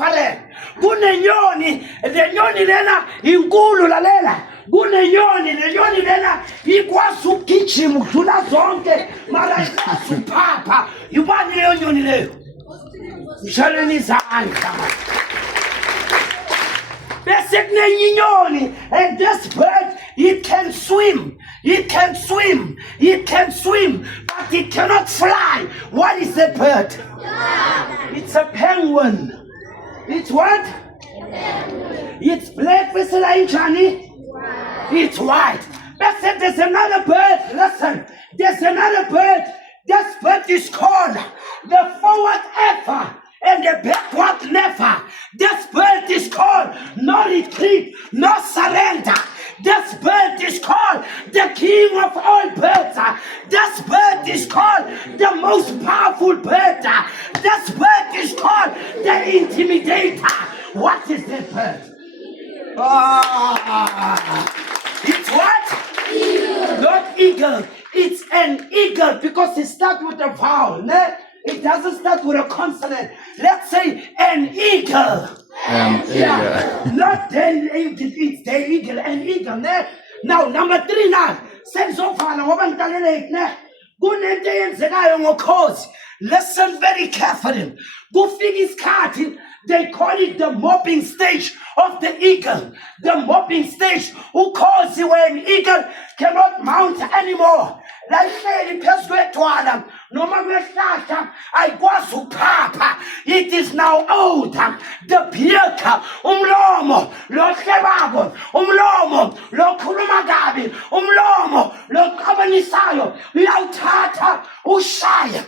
different. Kunenyoni, le nyoni lena inkulu lalela. Kunenyoni, le nyoni lena ikwazi ukugijima ukudlula zonke mara ikwazi ukuphapha. Yibani leyo nyoni leyo? Mshaleni izandla. Bese kunenye inyoni, and this bird, it can swim. It can swim. It can swim, but it cannot fly. What is that bird? It's a penguin. It's what? It's black with Johnny. It's white. Listen, there's another bird. Listen, there's another bird. This bird is called the forward ever and the backward never. This bird is called no retreat, no surrender. This bird is called the king of all birds. This bird is called the most powerful bird. This bird is called the intimidator. What is that bird? It's what? Eagle. Not eagle. It's an eagle because it starts with a vowel. Ne? It doesn't start with a consonant. Let's say an eagle. Yeah. Not the eagle, it's the eagle, an eagle. Ne? Now, number 3 now. Listen very carefully. They call it the mopping stage of the eagle. The mopping stage, who calls it when an eagle cannot mount anymore. Like it is now old. The beard, umlomo, lo kebabo, umlomo, lo kulumagabi, umlomo, lo kabanisayo, lautata, ushaya.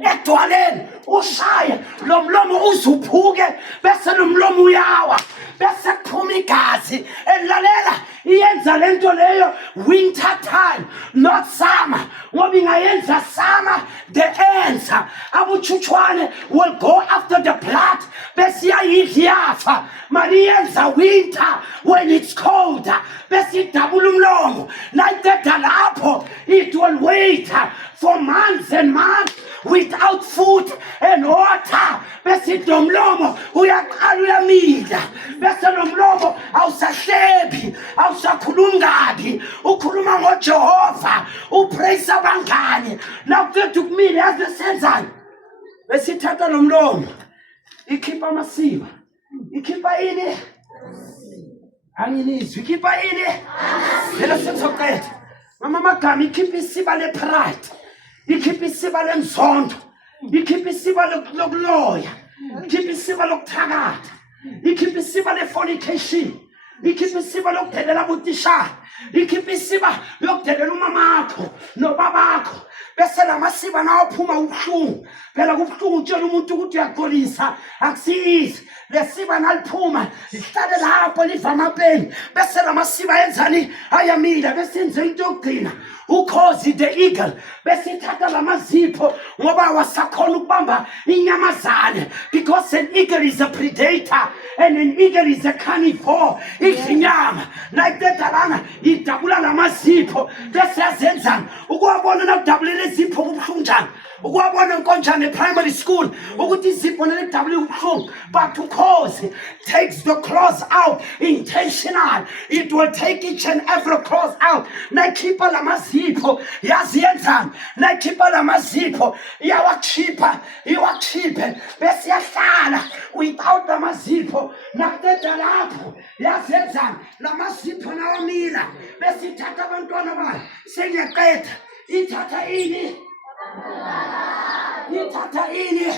Etwalen ushaya lo mlomo uzuphuke bese lo mlomo uyawa bese kuphuma igazi elalela iyenza lento leyo winter time not summer ngoba ingayenza summer the ants abuchuchwane will go after the blood bese yayiyafa mariyenza winter when it's cold bese idabula umlomo like that lapho it will wait for months and months without food and water. Bese domlomo uyaqala uyamila. Bese nomlomo awusahlebi, awusakhulungabi. Ukhuluma ngoJehova, upraise abangani. Nakuthi ukumile yazi senzani. Bese ithatha nomlomo. Ikhipha amasiba. Ikhipha ini? Anginizwi. Ikhipha ini? Phela sekuzoqeda. Mama magama ikhipha isiba lepride. Ikhipha isiba lenzondo, ikhipha isiba lokuloya, ikhipha isiba lokuthakatha, ikhipha isiba lefornication, ikhipha isiba lokudelela ubutishana, ikhipha isiba lokudelela umamakho nobabakho. Bese lamasiba nawo phuma ubuhlungu. Phela kubuhlungu utshela umuntu ukuthi uyaxolisa, akusiyisi. Lesiba naliphuma, lihlale lapho livama peni. Bese lamasiba yenzani? Ayamila bese yenze into yokugcina. Ukhozi the eagle bese ithatha lamazipho ngoba wasakhona ukubamba inyamazane because an eagle is a predator and an eagle is a carnivore. Inyama like that alana idabula lamazipho bese yazenzani ukuwabona nakudabulele izipho kubuhlungu njani. Ukwabona nkonjane primary school ukuthi izipho nelidabule ubuhlungu but ukhozi takes the claws out intentional. It will take each and every claws out. Nakhipha lamazipho yazi yenzani nakhipha lamazipho iyawakhipha iwakhiphe bese yahlala without lamazipho nakudeda lapho yazi yenzani lamazipho nawamila bese ithatha abantwana bayo sengiyaqeda ithatha ini ithatha ini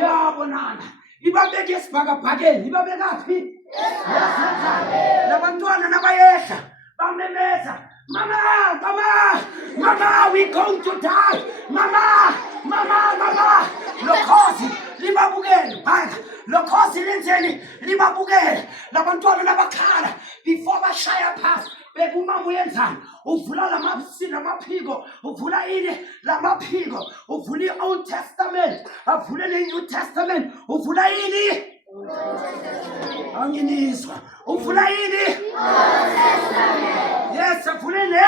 yabonana ibabeke esibhakabhakeni ibabekaphi labantwana nabayehla bamemeza mama mama mama we going to die mama mama mama lokhozi libabukele bhaka lokhozi lenzeni libabukele labantwana nabakhala before bashaya phansi bekumama uyenzani uvula lamaphiko uvula ini lamaphiko uvula i-Old Testament avule ne-New Testament uvula ini anginizwa uvula ini yes avule ne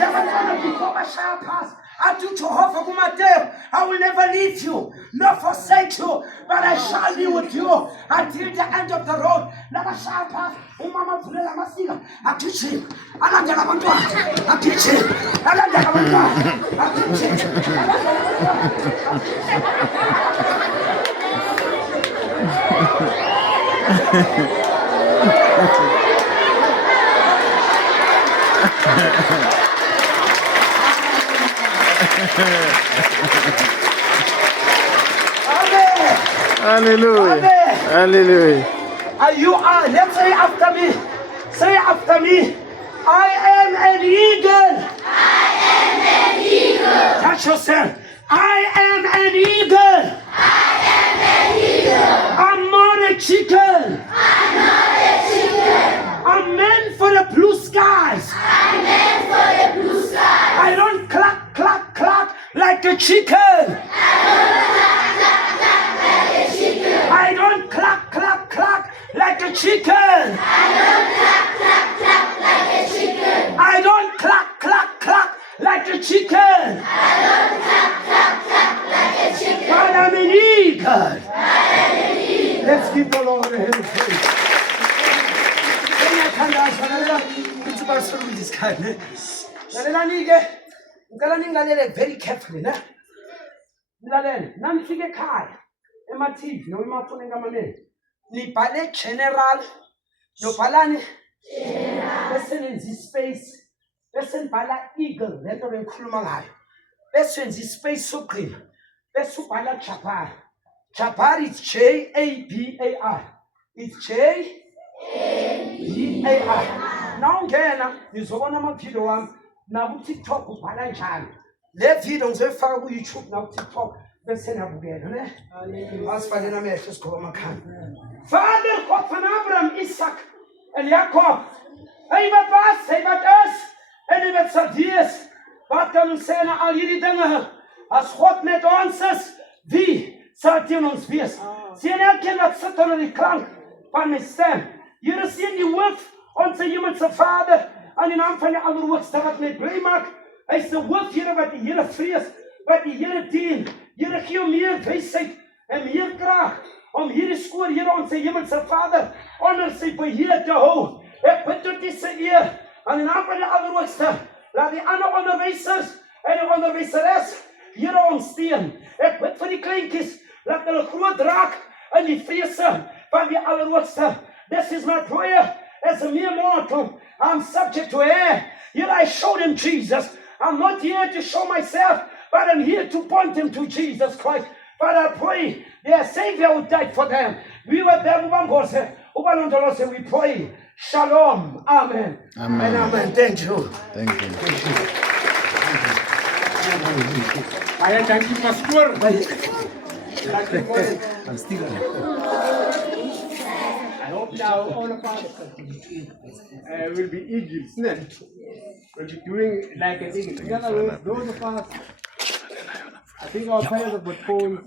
labantwana before bashaya phansi Athi uJehova kuMateyu, I will never leave you nor forsake you, but I shall be with you until the end of the road. Labashaya phansi, umama uvulela amasika, agijima, alandela abantwana, agijima, alandela abantwana, agijima, Amen. Hallelujah. Amen. Hallelujah. You are, let's say after me. Say after me. I am an eagle. I am an eagle. Touch yourself. I am an eagle. I am an eagle. I'm not a chicken. I'm not a chicken. I'm meant for the blue skies. I'm meant for the blue skies. I don't cluck, cluck, cluck like a chicken. I don't cluck, cluck, cluck like a chicken. I don't cluck, cluck, cluck like a chicken. But I'm an eagle. Let's give the Lord a hand of praise. It's about serving this guy. Very carefully. Namfike ekhaya ema-TV noma emafonini kamaneni nibhale general nobhalani bese nenza ispace bese nibhala eagle lento bengikhuluma ngayo bese wenza ispace sogqina bese ubhala Jabbar. Jabbar is J-A-B-A-R. It's J-A-B-A-R. Now ungena nizobona amavidiyo wami naku-TikTok ubhala njani. Le video ngizoyifaka ku-YouTube naku-TikTok bese niyabukela ne? Asifakeni amehlo sigqoke amakhanda. Father God van Abraham, Isaac en Jacob. Hy wat was, hy wat is en hy wat sal wees. Wat kan ons sê na al hierdie dinge? As God met ons is, wie sal teen ons wees? Sien elkeen wat sit onder die klank van my stem. Here sien die hoof, onze hemelse Vader, aan die naam van die Allerhoogste wat my bly maak. Hy is die hoof, Here, wat die Here vrees, wat die Here dien. Here, gee hom meer wysheid en meer krag om hierdie skool, Here, onze hemelse Vader, onder sy beheer te hou. Ek bid tot die eer aan die naam van die Allerhoogste. Laat die ander onderwysers en die onderwyseres, Here, ons steun. Ek bid vir die kleintjies, laat hulle groot raak in die vrese van die Allerhoogste. This is my prayer as a mere mortal. I'm subject to air. Here I showed him Jesus. I'm not here to show myself, but I'm here to point him to Jesus Christ. But I pray their Savior who died for them. We were there, we pray. Shalom. Amen. Amen. And amen. Thank you. Thank you. Thank you, Pastor. I'm still here. I hope now all of us will be eagles. We'll be doing like an eagle. Together with those of us, I think our parents have got phones.